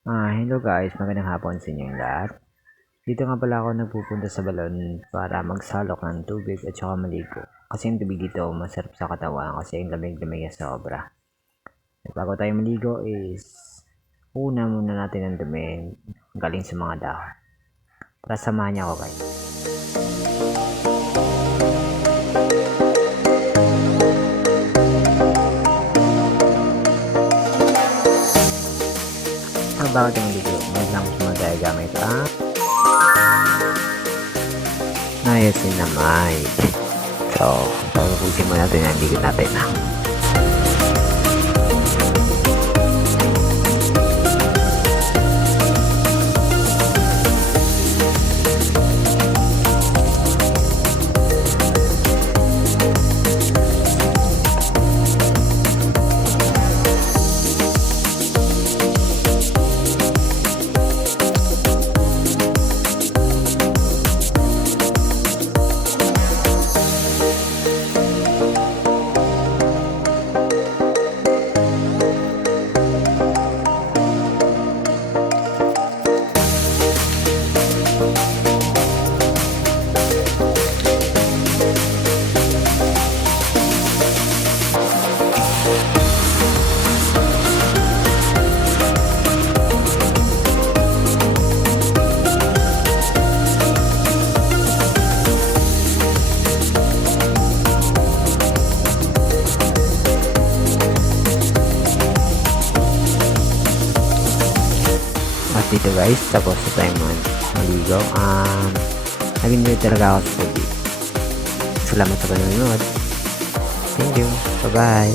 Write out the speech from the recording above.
Hello guys, magandang hapon sa inyong lahat. Dito nga pala ako nagpupunta sa balon para magsalok ng tubig at saka maligo. Kasi yung tubig dito masarap sa katawan kasi yung lamig-lamig na sobra. Bago tayo maligo is una muna natin ang dumi galing sa mga dahon. Tara samahan niyo ako guys. Bago tayo maligo, maglamos muna tayo gamit ang niacinamide. So, tapusin muna natin ang ligo natin At dito guys, tapos na tayo maligo. Nag-enjoy talaga ako sa tubig. Salamat sa panonood. Thank you. Bye-bye.